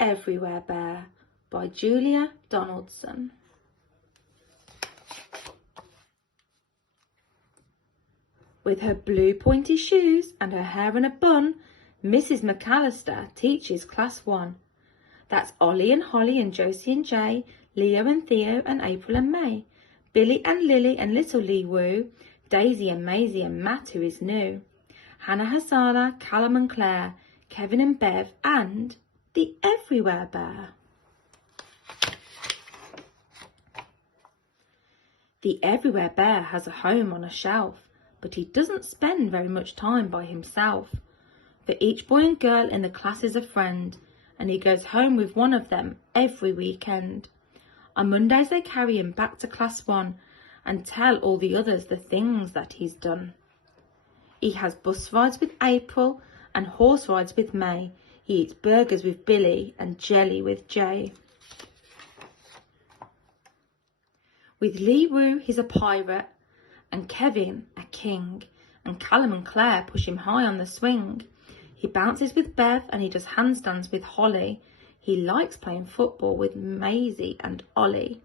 Everywhere Bear by Julia Donaldson. With her blue pointy shoes and her hair in a bun, Mrs. McAllister teaches Class 1. That's Ollie and Holly and Josie and Jay, Leo and Theo and April and May, Billy and Lily and little Lee Woo, Daisy and Maisie and Matt who is new, Hannah Hazala, Callum and Claire, Kevin and Bev and the Everywhere Bear. The Everywhere Bear has a home on a shelf, but he doesn't spend very much time by himself. For each boy and girl in the class is a friend, and he goes home with one of them every weekend. On Mondays they carry him back to Class 1 and tell all the others the things that he's done. He has bus rides with April and horse rides with May. He eats burgers with Billy and jelly with Jay. With Lee Woo he's a pirate, and Kevin a king, and Callum and Claire push him high on the swing. He bounces with Bev and he does handstands with Holly. He likes playing football with Maisie and Ollie.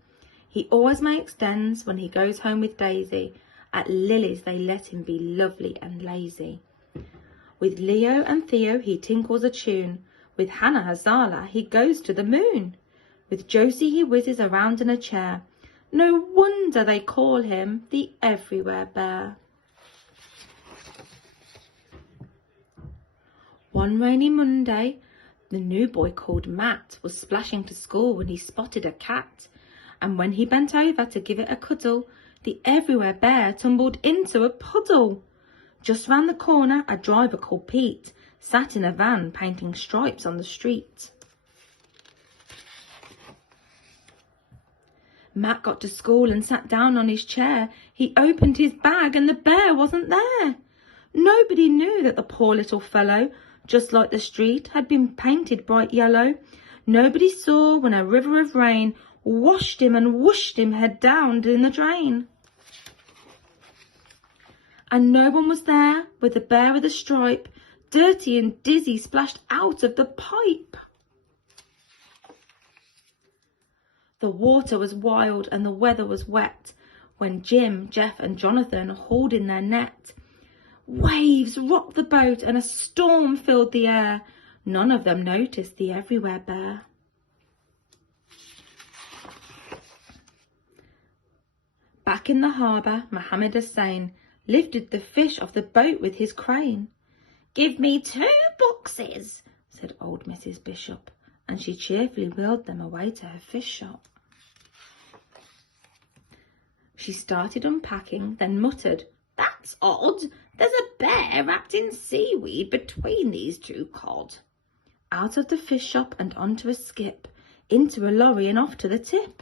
He always makes dens when he goes home with Daisy. At Lily's they let him be lovely and lazy. With Leo and Theo he tinkles a tune. With Hannah Hazala he goes to the moon. With Josie he whizzes around in a chair. No wonder they call him the Everywhere Bear. One rainy Monday, the new boy called Matt was splashing to school when he spotted a cat, and when he bent over to give it a cuddle, the Everywhere Bear tumbled into a puddle. Just round the corner, a driver called Pete sat in a van painting stripes on the street. Matt got to school and sat down on his chair. He opened his bag and the bear wasn't there. Nobody knew that the poor little fellow, just like the street, had been painted bright yellow. Nobody saw when a river of rain washed him and whooshed him head down in the drain. And no one was there with the bear with a stripe, dirty and dizzy, splashed out of the pipe. The water was wild and the weather was wet when Jim, Jeff and Jonathan hauled in their net. Waves rocked the boat and a storm filled the air. None of them noticed the Everywhere Bear. Back in the harbour, Mohammed Hussain lifted the fish off the boat with his crane. "Give me 2 boxes," said old Mrs. Bishop, and she cheerfully wheeled them away to her fish shop. She started unpacking, then muttered, "That's odd. There's a bear wrapped in seaweed between these 2 cod." Out of the fish shop and onto a skip, into a lorry and off to the tip.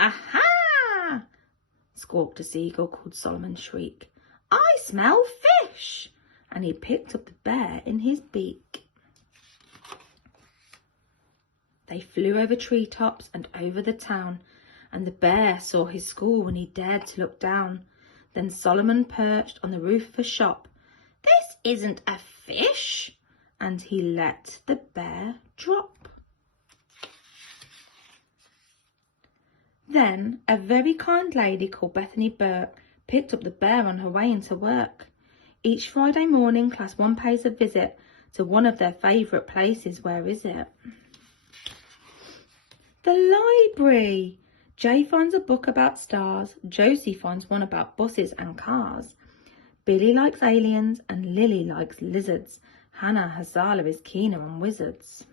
"Aha!" squawked a seagull called Solomon Shriek. "I smell fish!" And he picked up the bear in his beak. They flew over treetops and over the town, and the bear saw his school when he dared to look down. Then Solomon perched on the roof of a shop. "This isn't a fish!" And he let the bear drop. Then a very kind lady called Bethany Burke picked up the bear on her way into work. Each Friday morning, Class 1 pays a visit to one of their favourite places. Where is it? The library. Jay finds a book about stars. Josie finds one about buses and cars. Billy likes aliens and Lily likes lizards. Hannah Hazala is keener on wizards.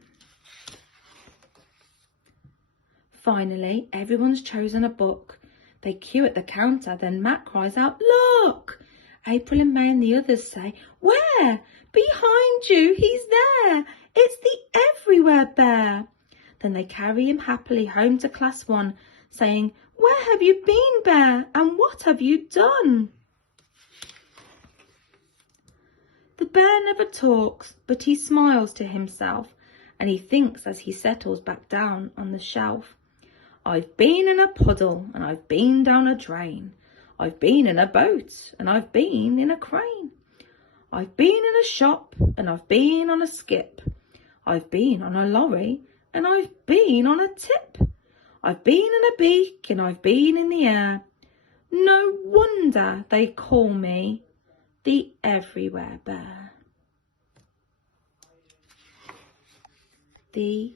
Finally, everyone's chosen a book. They queue at the counter, then Matt cries out, "Look!" April and May and the others say, "Where?" "Behind you, he's there. It's the Everywhere Bear." Then they carry him happily home to Class 1, saying, "Where have you been, Bear, and what have you done?" The bear never talks, but he smiles to himself, and he thinks as he settles back down on the shelf. "I've been in a puddle, and I've been down a drain. I've been in a boat, and I've been in a crane. I've been in a shop, and I've been on a skip. I've been on a lorry and I've been on a tip. I've been in a beak and I've been in the air. No wonder they call me the Everywhere Bear. The